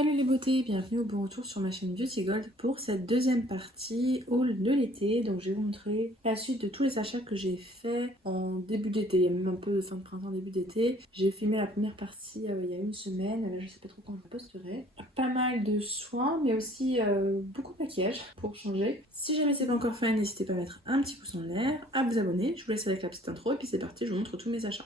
Salut les beautés, bienvenue au bon retour sur ma chaîne Beauty Gold pour cette deuxième partie haul de l'été. Donc je vais vous montrer la suite de tous les achats que j'ai fait en début d'été, il y a même un peu de fin de printemps, début d'été. J'ai filmé la première partie il y a une semaine, là je sais pas trop quand je la posterai. Pas mal de soins mais aussi beaucoup de maquillage pour changer. Si jamais c'est pas encore fait, n'hésitez pas à mettre un petit pouce en l'air, à vous abonner. Je vous laisse avec la petite intro et puis c'est parti, je vous montre tous mes achats.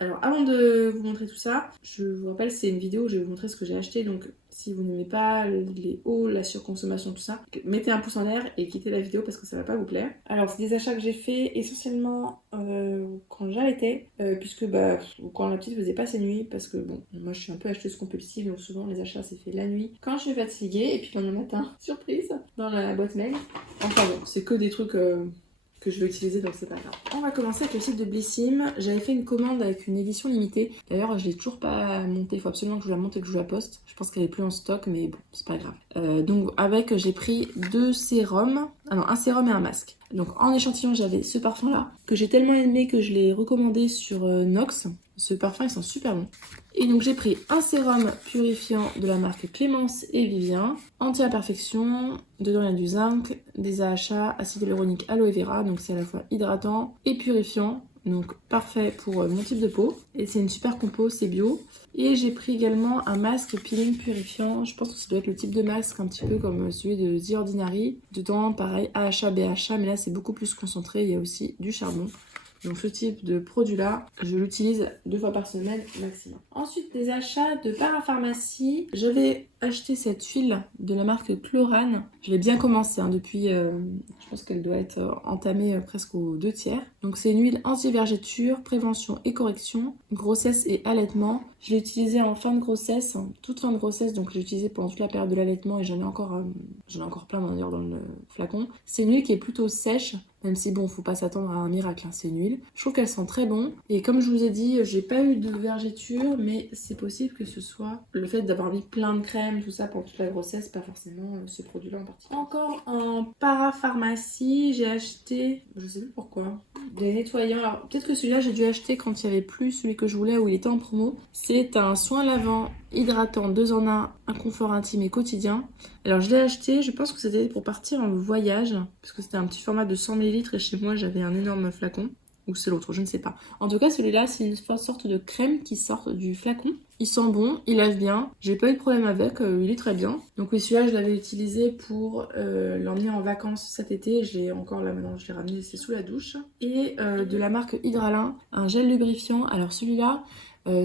Alors avant de vous montrer tout ça, je vous rappelle c'est une vidéo où je vais vous montrer ce que j'ai acheté, donc si vous n'aimez pas les hauts, la surconsommation, tout ça, mettez un pouce en l'air et quittez la vidéo parce que ça va pas vous plaire. Alors c'est des achats que j'ai fait essentiellement quand j'allaitais, puisque quand la petite faisait pas ses nuits, parce que bon, moi je suis un peu acheteuse compulsive, donc souvent les achats c'est fait la nuit quand je suis fatiguée, et puis le lendemain matin, surprise, dans la boîte mail. Enfin bon, c'est que des trucs... que je vais utiliser, donc c'est pas grave. On va commencer avec le site de Blissim. J'avais fait une commande avec une édition limitée. D'ailleurs, je l'ai toujours pas montée. Il faut absolument que je la monte et que je la poste. Je pense qu'elle est plus en stock, mais bon, c'est pas grave. Donc avec, j'ai pris deux sérums. Ah non, un sérum et un masque. Donc en échantillon, j'avais ce parfum-là, que j'ai tellement aimé que je l'ai recommandé sur Nox. Ce parfum, il sent super bon. Et donc j'ai pris un sérum purifiant de la marque Clémence et Vivien, anti-imperfection, dedans il y a du zinc, des AHA, acide hyaluronique aloe vera, donc c'est à la fois hydratant et purifiant, donc parfait pour mon type de peau. Et c'est une super compo, c'est bio. Et j'ai pris également un masque peeling purifiant, je pense que ça doit être le type de masque un petit peu comme celui de The Ordinary. Dedans pareil AHA, BHA, mais là c'est beaucoup plus concentré, il y a aussi du charbon. Donc ce type de produit-là, je l'utilise 2 fois par semaine maximum. Ensuite, des achats de parapharmacie. J'avais acheté cette huile de la marque Chlorane. Je l'ai bien commencé depuis, je pense qu'elle doit être entamée presque aux 2/3. Donc c'est une huile anti-vergéture, prévention et correction, grossesse et allaitement. Je l'ai utilisée en fin de grossesse, toute fin de grossesse, donc je l'ai utilisée pendant toute la période de l'allaitement et j'en ai encore plein d'ailleurs dans le flacon. C'est une huile qui est plutôt sèche. Même si bon, faut pas s'attendre à un miracle, hein, c'est une huile. Je trouve qu'elle sent très bon. Et comme je vous ai dit, j'ai pas eu de vergéture, mais c'est possible que ce soit le fait d'avoir mis plein de crème, tout ça pendant toute la grossesse, pas forcément ce produit-là en particulier. Encore en parapharmacie, j'ai acheté, je sais plus pourquoi, des nettoyants. Alors peut-être que celui-là j'ai dû acheter quand il n'y avait plus celui que je voulais où il était en promo. C'est un soin lavant hydratant 2 en 1, un confort intime et quotidien. Alors je l'ai acheté, je pense que c'était pour partir en voyage, parce que c'était un petit format de 100 ml et chez moi j'avais un énorme flacon. Ou c'est l'autre, je ne sais pas. En tout cas, celui-là, c'est une sorte de crème qui sort du flacon. Il sent bon, il lave bien. J'ai pas eu de problème avec, il est très bien. Donc oui, celui-là, je l'avais utilisé pour l'emmener en vacances cet été. Je l'ai encore là maintenant, je l'ai ramené, c'est sous la douche. Et de la marque Hydralin, un gel lubrifiant. Alors celui-là,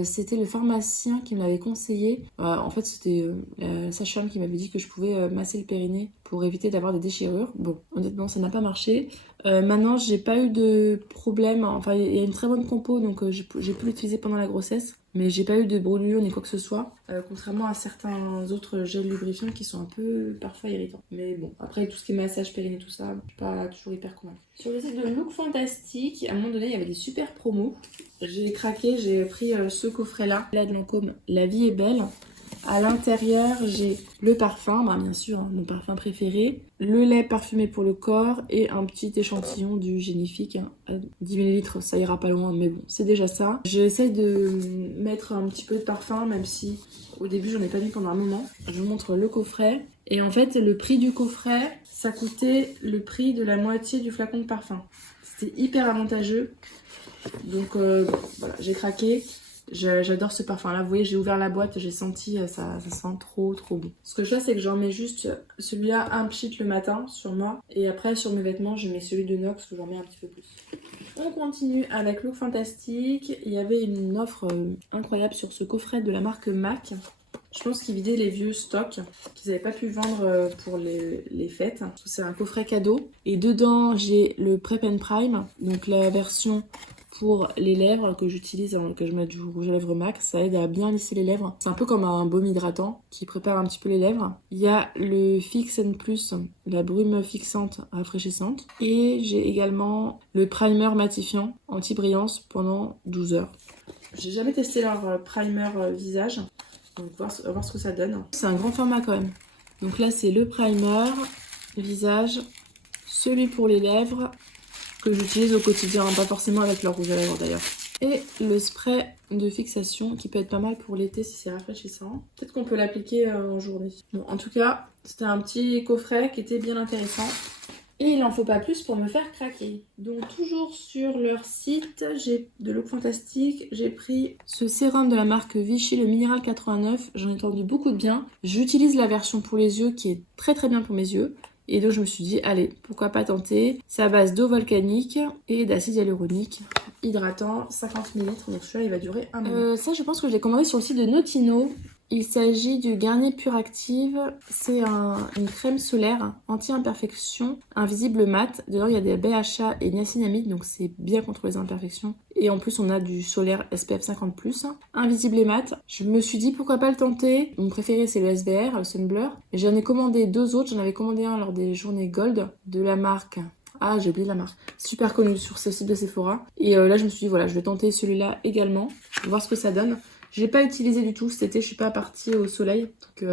c'était le pharmacien qui me l'avait conseillé. En fait, c'était la sage-femme qui m'avait dit que je pouvais masser le périnée pour éviter d'avoir des déchirures. Bon, honnêtement, ça n'a pas marché. Maintenant, j'ai pas eu de problème. Enfin, il y a une très bonne compo, donc j'ai pu l'utiliser pendant la grossesse. Mais j'ai pas eu de brûlure ni quoi que ce soit. Contrairement à certains autres gels lubrifiants qui sont un peu parfois irritants. Mais bon, après tout ce qui est massage périnée, tout ça, je suis pas toujours hyper convaincue. Sur le site de Look Fantastique, à un moment donné, il y avait des super promos. J'ai craqué, j'ai pris ce coffret-là. Là de Lancôme, La vie est belle. À l'intérieur, j'ai le parfum, bien sûr, hein, mon parfum préféré, le lait parfumé pour le corps et un petit échantillon du Génifique, hein, à 10 ml, ça ira pas loin, mais bon, c'est déjà ça. J'essaie de mettre un petit peu de parfum, même si au début j'en ai pas mis pendant un moment. Je vous montre le coffret. Et en fait, le prix du coffret, ça coûtait le prix de la moitié du flacon de parfum. C'était hyper avantageux. Donc voilà, j'ai craqué. J'adore ce parfum là, vous voyez j'ai ouvert la boîte, j'ai senti ça sent trop bon. Ce que je fais c'est que j'en mets juste celui-là un pchit le matin sur moi et après sur mes vêtements je mets celui de Nox que j'en mets un petit peu plus. On continue avec Look Fantastique, il y avait une offre incroyable sur ce coffret de la marque MAC. Je pense qu'ils vidaient les vieux stocks qu'ils n'avaient pas pu vendre pour les fêtes. C'est un coffret cadeau. Et dedans, j'ai le Prep and Prime, donc la version pour les lèvres que j'utilise, que je mets du rouge à lèvres MAC. Ça aide à bien lisser les lèvres. C'est un peu comme un baume hydratant qui prépare un petit peu les lèvres. Il y a le Fix and Plus, la brume fixante rafraîchissante. Et j'ai également le primer matifiant anti-brillance pendant 12 heures. J'ai jamais testé leur primer visage. Donc on va voir ce que ça donne. C'est un grand format quand même. Donc là c'est le primer visage, celui pour les lèvres que j'utilise au quotidien, pas forcément avec leur rouge à lèvres d'ailleurs. Et le spray de fixation qui peut être pas mal pour l'été si c'est rafraîchissant. Peut-être qu'on peut l'appliquer en journée. Bon, en tout cas, c'était un petit coffret qui était bien intéressant. Et il n'en faut pas plus pour me faire craquer. Donc toujours sur leur site, j'ai de Look Fantastique, j'ai pris ce sérum de la marque Vichy, le Minéral 89. J'en ai entendu beaucoup de bien. J'utilise la version pour les yeux qui est très très bien pour mes yeux. Et donc je me suis dit, allez, pourquoi pas tenter. C'est à base d'eau volcanique et d'acide hyaluronique hydratant, 50 ml. Donc celui-là, il va durer un mois. Ça, je pense que je l'ai commandé sur le site de Notino. Il s'agit du Garnier Pure Active. C'est une crème solaire anti-imperfection, invisible mat. Dedans, il y a des BHA et niacinamide, donc c'est bien contre les imperfections. Et en plus, on a du solaire SPF 50+. Invisible et mat. Je me suis dit, pourquoi pas le tenter. Mon préféré, c'est le SVR, le Sunblur. Et j'en ai commandé 2 autres. J'en avais commandé un lors des journées Gold de la marque... Ah, j'ai oublié la marque. Super connu sur ce site de Sephora. Et là, je me suis dit, voilà, je vais tenter celui-là également. Voir ce que ça donne. Je l'ai pas utilisé du tout cet été, je suis pas partie au soleil, donc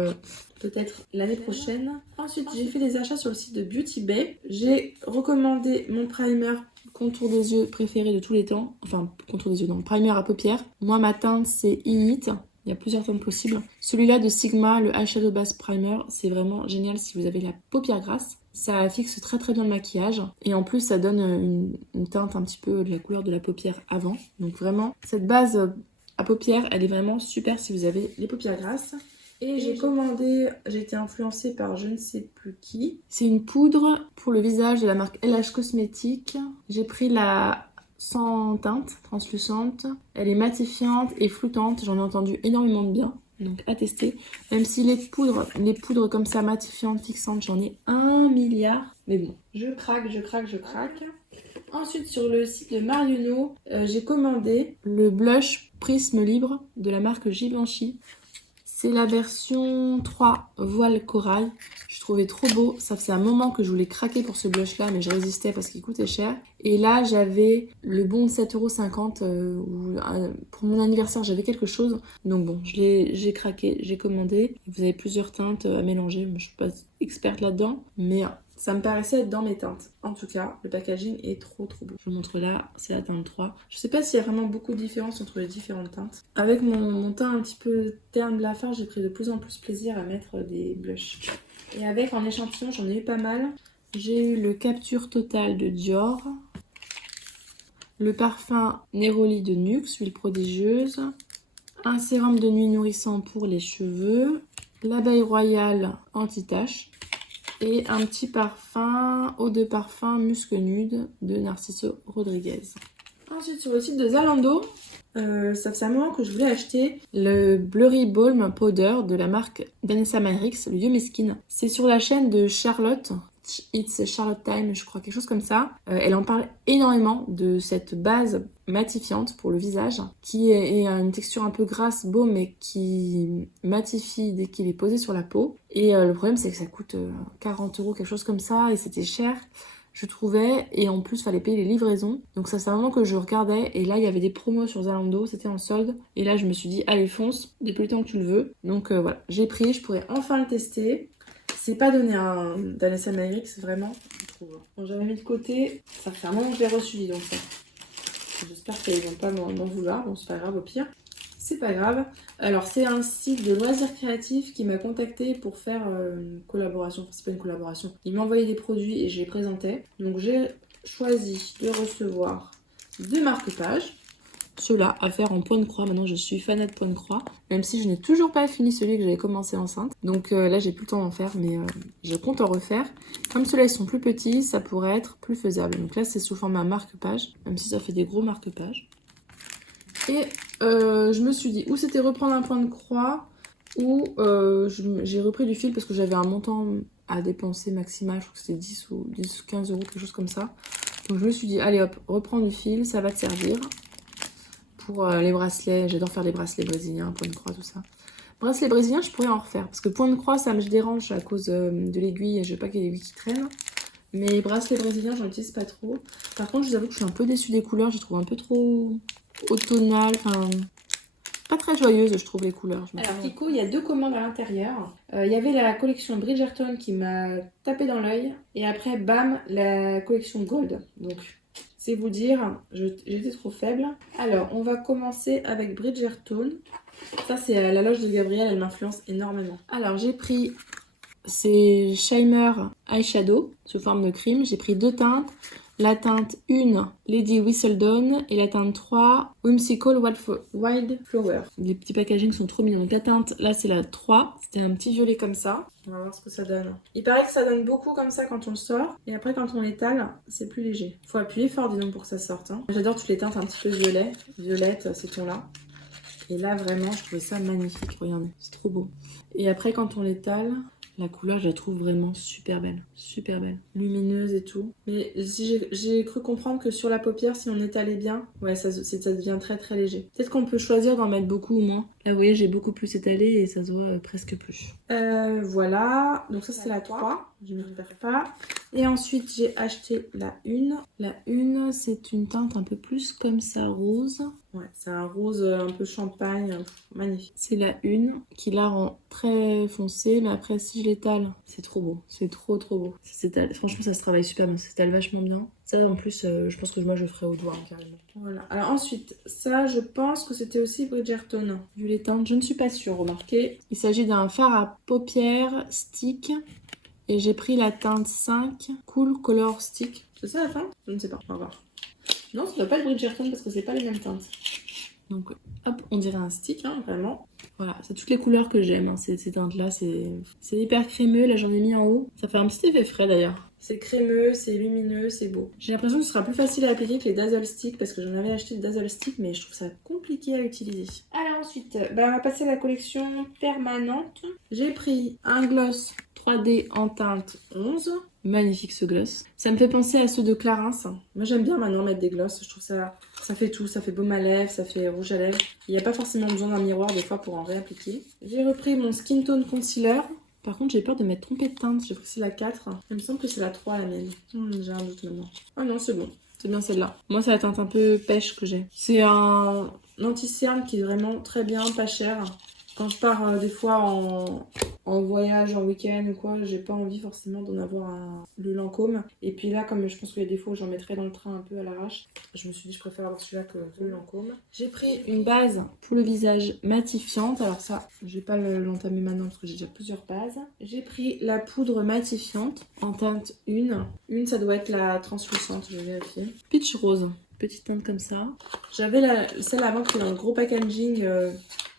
peut-être l'année prochaine. Ensuite, j'ai fait des achats sur le site de Beauty Bay. J'ai recommandé mon primer contour des yeux préféré de tous les temps. Enfin, contour des yeux, non, primer à paupières. Moi, ma teinte, c'est Init. Il y a plusieurs teintes possibles. Celui-là de Sigma, le Eyeshadow Base Primer, c'est vraiment génial si vous avez la paupière grasse. Ça fixe très très bien le maquillage. Et en plus, ça donne une teinte un petit peu de la couleur de la paupière avant. Donc vraiment, cette base... à paupières, elle est vraiment super si vous avez les paupières grasses. Et j'ai commandé, j'ai été influencée par je ne sais plus qui. C'est une poudre pour le visage de la marque LH Cosmétiques. J'ai pris la sans teinte, translucente. Elle est matifiante et floutante. J'en ai entendu énormément de bien. Donc à tester. Même si les poudres comme ça, matifiantes, fixantes, j'en ai 1 milliard. Mais bon, je craque. Ensuite, sur le site de Marionneau, j'ai commandé le blush Prisme Libre de la marque Givenchy. C'est la version 3 voile corail. Je trouvais trop beau. Ça faisait un moment que je voulais craquer pour ce blush là, mais je résistais parce qu'il coûtait cher. Et là, j'avais le bon de 7,50 €. Pour mon anniversaire, j'avais quelque chose. Donc bon, j'ai craqué, j'ai commandé. Vous avez plusieurs teintes à mélanger. Moi, je suis pas experte là-dedans, mais ça me paraissait être dans mes teintes. En tout cas, le packaging est trop beau. Je vous montre là, c'est la teinte 3. Je sais pas s'il y a vraiment beaucoup de différence entre les différentes teintes. Avec mon teint un petit peu terne blafard, j'ai pris de plus en plus plaisir à mettre des blushs. Et avec en échantillon, j'en ai eu pas mal. J'ai eu le Capture Total de Dior. Le parfum Neroli de Nuxe, huile prodigieuse. Un sérum de nuit nourrissant pour les cheveux. L'abeille royale anti-tache. Et un petit parfum, eau de parfum musc nude de Narciso Rodriguez. Ensuite, sur le site de Zalando, ça faisait un moment que je voulais acheter le Blurry Balm Powder de la marque Danessa Myricks, le Yummy Skin. C'est sur la chaîne de Charlotte. It's Charlotte Time, je crois, quelque chose comme ça. Elle en parle énormément de cette base matifiante pour le visage, qui est une texture un peu grasse, beau, mais qui matifie dès qu'il est posé sur la peau. Et le problème, c'est que ça coûte 40 €, quelque chose comme ça, et c'était cher, je trouvais, et en plus, il fallait payer les livraisons. Donc ça, c'est un moment que je regardais, et là, il y avait des promos sur Zalando, c'était en solde. Et là, je me suis dit, allez, fonce, depuis le temps que tu le veux. Donc voilà, j'ai pris, je pourrais enfin le tester. C'est pas donné un Danessa Myricks, vraiment, je trouve. Bon, j'avais mis de côté, ça fait un moment que je l'ai reçu, donc ça. J'espère qu'ils vont pas m'en vouloir, bon c'est pas grave au pire. C'est pas grave. Alors c'est un site de loisirs créatifs qui m'a contacté pour faire une collaboration, enfin c'est pas une collaboration. Il m'a envoyé des produits et je les présentais. Donc j'ai choisi de recevoir 2 marque-pages. Ceux-là à faire en point de croix. Maintenant, je suis fanat de point de croix. Même si je n'ai toujours pas fini celui que j'avais commencé enceinte. Donc là, j'ai plus le temps d'en faire, mais je compte en refaire. Comme ceux-là, ils sont plus petits, ça pourrait être plus faisable. Donc là, c'est sous format marque-page, même si ça fait des gros marque-pages. Et je me suis dit, ou c'était reprendre un point de croix, ou j'ai repris du fil parce que j'avais un montant à dépenser maximal. Je crois que c'était 10 ou 15 €, quelque chose comme ça. Donc je me suis dit, allez hop, reprends du fil, ça va te servir. Pour les bracelets, j'adore faire les bracelets brésiliens, point de croix, tout ça. Bracelets brésiliens, je pourrais en refaire. Parce que point de croix, ça me dérange à cause de l'aiguille. Je veux pas qu'il y ait l'aiguille qui traîne. Mais bracelets brésiliens, j'en utilise pas trop. Par contre, je vous avoue que je suis un peu déçue des couleurs. Je les trouve un peu trop automnales. Enfin, pas très joyeuses, je trouve, les couleurs. Alors, Kiko, il y a 2 commandes à l'intérieur. Il y avait la collection Bridgerton qui m'a tapé dans l'œil. Et après, bam, la collection Gold. Donc... c'est vous dire, j'étais trop faible. Alors, on va commencer avec Bridgerton. Ça, c'est la loge de Gabrielle, elle m'influence énormément. Alors, j'ai pris ces Shimmer Eyeshadow sous forme de crème. J'ai pris 2 teintes. La teinte 1, Lady Whistledown, et la teinte 3, Whimsical Wildflower. Les petits packagings sont trop mignons. Donc la teinte, là, c'est la 3. C'était un petit violet comme ça. On va voir ce que ça donne. Il paraît que ça donne beaucoup comme ça quand on le sort. Et après, quand on l'étale, c'est plus léger. Faut appuyer fort, dis donc, pour que ça sorte. Hein. J'adore toutes les teintes un petit peu violette, ces tons-là. Et là, vraiment, je trouvais ça magnifique. Regardez, c'est trop beau. Et après, quand on l'étale... la couleur, je la trouve vraiment super belle. Super belle. Lumineuse et tout. Mais j'ai cru comprendre que sur la paupière, si on étalait bien, ouais, ça devient très très léger. Peut-être qu'on peut choisir d'en mettre beaucoup ou moins. Là, vous voyez, j'ai beaucoup plus étalé et ça se voit presque plus. Voilà. Donc ça, c'est la 3. Je ne me perds pas. Et ensuite, j'ai acheté la 1. La 1, c'est une teinte un peu plus comme ça, rose. Ouais, c'est un rose un peu champagne. Magnifique. C'est la 1 qui la rend très foncée. Mais après, si je l'étale, c'est trop beau. C'est trop trop beau. Franchement, ça se travaille super bien. Ça s'étale vachement bien. Ça, en plus, je pense que moi, je le ferai au doigt, hein, carrément. Voilà. Alors ensuite, ça, je pense que c'était aussi Bridgerton. Vu les teintes, je ne suis pas sûre, remarquez. Il s'agit d'un fard à paupières stick. Et j'ai pris la teinte 5, Cool Color Stick. C'est ça la teinte? Je ne sais pas, on va voir. Non, ça doit pas être Bridgerton parce que c'est pas les mêmes teintes. Donc, hop, on dirait un stick, hein, vraiment. Voilà, c'est toutes les couleurs que j'aime, hein, ces teintes-là. C'est hyper crémeux, là j'en ai mis en haut. Ça fait un petit effet frais d'ailleurs. C'est crémeux, c'est lumineux, c'est beau. J'ai l'impression que ce sera plus facile à appliquer que les Dazzle Stick parce que j'en avais acheté des Dazzle Stick, mais je trouve ça compliqué à utiliser. Alors ensuite, on va passer à la collection permanente. J'ai pris un gloss 3D en teinte 11. Magnifique ce gloss. Ça me fait penser à ceux de Clarins. Moi j'aime bien maintenant mettre des glosses. Je trouve ça fait tout. Ça fait baume à lèvres, ça fait rouge à lèvres. Il n'y a pas forcément besoin d'un miroir des fois pour en réappliquer. J'ai repris mon Skin Tone Concealer. Par contre j'ai peur de m'être trompée de teinte. J'ai pris la 4. Il me semble que c'est la 3 la mienne. J'ai un doute maintenant. Ah non c'est bon. C'est bien celle-là. Moi c'est la teinte un peu pêche que j'ai. C'est un anti-cerne qui est vraiment très bien, pas cher. Quand je pars des fois en voyage, en week-end ou quoi, j'ai pas envie forcément d'en avoir le Lancôme. Et puis là, comme je pense qu'il y a des fois où j'en mettrais dans le train un peu à l'arrache, je me suis dit je préfère avoir celui-là que le Lancôme. J'ai pris une base pour le visage matifiante. Alors ça, je vais pas l'entamer maintenant parce que j'ai déjà plusieurs bases. J'ai pris la poudre matifiante en teinte 1. Une, ça doit être la translucente, je vais vérifier. Peach Rose, petite teinte comme ça. J'avais celle avant qui est dans le gros packaging...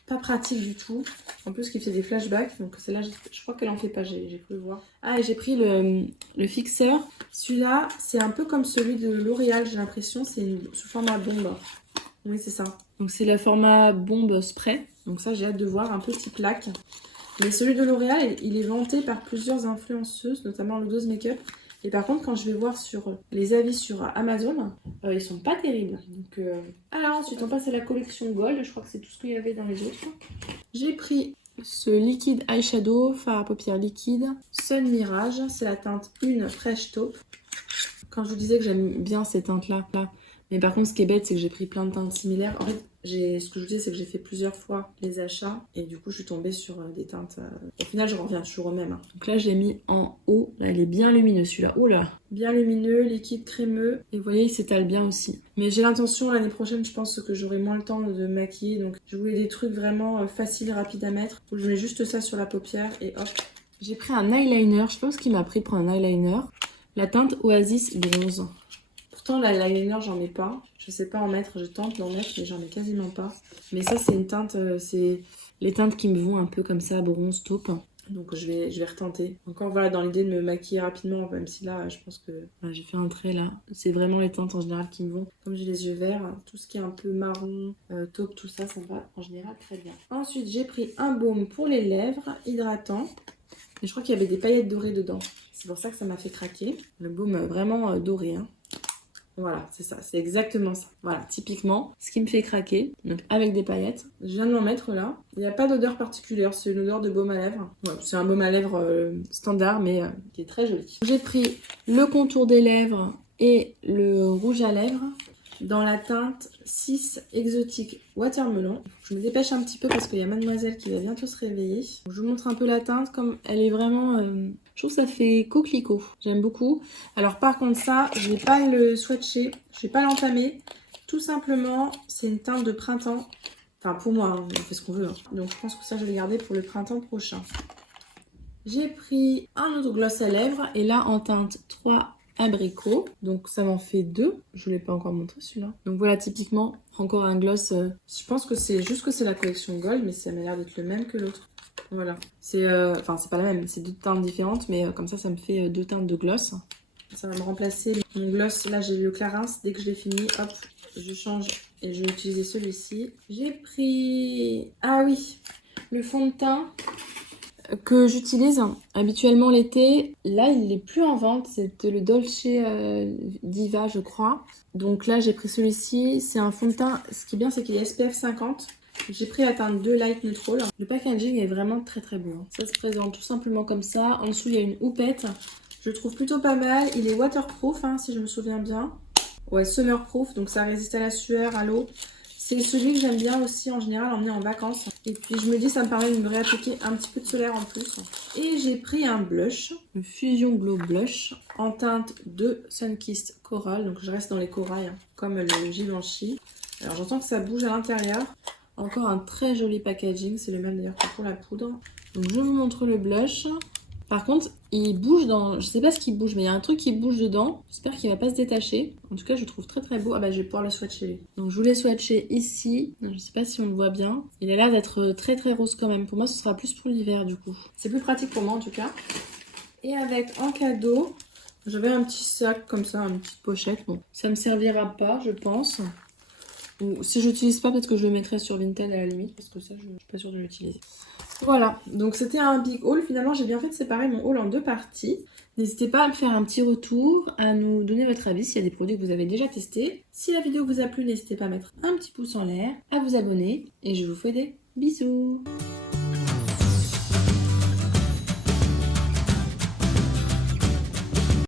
pas pratique du tout. En plus, qui fait des flashbacks. Donc celle-là, je crois qu'elle en fait pas. J'ai cru le voir. Ah, et j'ai pris le fixeur. Celui-là, c'est un peu comme celui de L'Oréal, j'ai l'impression. C'est sous format bombe. Oui, c'est ça. Donc c'est le format bombe spray. Donc ça, j'ai hâte de voir. Un petit plaque. Mais celui de L'Oréal, il est vanté par plusieurs influenceuses, notamment Ludose Makeup. Et par contre, quand je vais voir sur les avis sur Amazon, ils sont pas terribles. Donc, alors ensuite, on passe à la collection Gold. Je crois que c'est tout ce qu'il y avait dans les autres. J'ai pris ce liquide eyeshadow, fard à paupières liquide, Sun Mirage. C'est la teinte 1 Fresh Taupe. Quand je vous disais que j'aime bien ces teintes-là, mais par contre, ce qui est bête, c'est que j'ai pris plein de teintes similaires. En fait, ce que je vous disais, c'est que j'ai fait plusieurs fois les achats. Et du coup, je suis tombée sur des teintes... Au final, je reviens toujours au même. Hein. Donc là, j'ai mis en haut. Là, il est bien lumineux, celui-là. Oh là! Bien lumineux, liquide crémeux. Et vous voyez, il s'étale bien aussi. Mais j'ai l'intention, l'année prochaine, je pense que j'aurai moins le temps de maquiller. Donc, je voulais des trucs vraiment faciles, rapides à mettre. Donc, je mets juste ça sur la paupière et hop. J'ai pris un eyeliner. Je sais pas ce qu'il m'a pris pour un eyeliner. La teinte Oasis Bronze. Pourtant, l'eyeliner, j'en mets pas. Je sais pas en mettre, je tente d'en mettre, mais j'en ai quasiment pas. Mais ça, c'est une teinte, c'est les teintes qui me vont un peu comme ça, bronze, taupe. Donc, je vais retenter. Encore, voilà, dans l'idée de me maquiller rapidement, même si là, je pense que voilà, j'ai fait un trait là. C'est vraiment les teintes en général qui me vont. Comme j'ai les yeux verts, tout ce qui est un peu marron, taupe, tout ça, ça me va en général très bien. Ensuite, j'ai pris un baume pour les lèvres, hydratant. Et je crois qu'il y avait des paillettes dorées dedans. C'est pour ça que ça m'a fait craquer. Le baume vraiment doré, hein. Voilà, c'est ça, c'est exactement ça. Voilà, typiquement, ce qui me fait craquer, donc avec des paillettes. Je viens de m'en mettre là. Il n'y a pas d'odeur particulière, c'est une odeur de baume à lèvres. Ouais, c'est un baume à lèvres standard, mais qui est très joli. J'ai pris le contour des lèvres et le rouge à lèvres dans la teinte 6 exotique watermelon. Je me dépêche un petit peu parce qu'il y a mademoiselle qui va bientôt se réveiller. Je vous montre un peu la teinte, comme elle est vraiment... je trouve que ça fait coquelicot. J'aime beaucoup. Alors par contre ça, je vais pas le swatcher, je vais pas l'entamer. Tout simplement, c'est une teinte de printemps. Enfin pour moi, hein, on fait ce qu'on veut. Hein. Donc je pense que ça, je vais le garder pour le printemps prochain. J'ai pris un autre gloss à lèvres et là en teinte 3 abricot, donc ça m'en fait 2. Je vous l'ai pas encore montré celui-là. Donc voilà, typiquement encore un gloss. Je pense que c'est juste que c'est la collection Gold, mais ça m'a l'air d'être le même que l'autre. Voilà, c'est enfin c'est pas la même, c'est 2 teintes différentes, mais comme ça me fait 2 teintes de gloss. Ça va me remplacer mon gloss. Là j'ai le Clarins, dès que je l'ai fini, hop, je change et je vais utiliser celui-ci. J'ai pris, ah oui, le fond de teint que j'utilise habituellement l'été. Là, il n'est plus en vente. C'était le Dolce Diva, je crois. Donc là, j'ai pris celui-ci. C'est un fond de teint. Ce qui est bien, c'est qu'il est SPF 50. J'ai pris la teinte 2 Light Neutral. Le packaging est vraiment très très beau. Ça se présente tout simplement comme ça. En dessous, il y a une houppette. Je le trouve plutôt pas mal. Il est waterproof, hein, si je me souviens bien. Ouais, summerproof. Donc ça résiste à la sueur, à l'eau. C'est celui que j'aime bien aussi en général emmener en vacances. Et puis je me dis ça me permet de me réappliquer un petit peu de solaire en plus. Et j'ai pris un blush, le Fusion Glow Blush en teinte de Sunkissed Coral. Donc je reste dans les corails hein, comme le Givenchy. Alors j'entends que ça bouge à l'intérieur. Encore un très joli packaging. C'est le même d'ailleurs que pour la poudre. Donc je vous montre le blush. Par contre, il bouge dans... Je sais pas ce qui bouge, mais il y a un truc qui bouge dedans. J'espère qu'il va pas se détacher. En tout cas, je le trouve très très beau. Ah bah, je vais pouvoir le swatcher. Donc, je voulais swatcher ici. Non, je sais pas si on le voit bien. Il a l'air d'être très très rose quand même. Pour moi, ce sera plus pour l'hiver du coup. C'est plus pratique pour moi en tout cas. Et avec en cadeau, j'avais un petit sac comme ça, une petite pochette. Bon, ça me servira pas, je pense. Ou si je l'utilise pas, peut-être que je le mettrai sur Vinted à la limite. Parce que ça, je suis pas sûre de l'utiliser. Voilà, donc c'était un big haul. Finalement, j'ai bien fait de séparer mon haul en 2 parties. N'hésitez pas à me faire un petit retour, à nous donner votre avis s'il y a des produits que vous avez déjà testés. Si la vidéo vous a plu, n'hésitez pas à mettre un petit pouce en l'air, à vous abonner et je vous fais des bisous.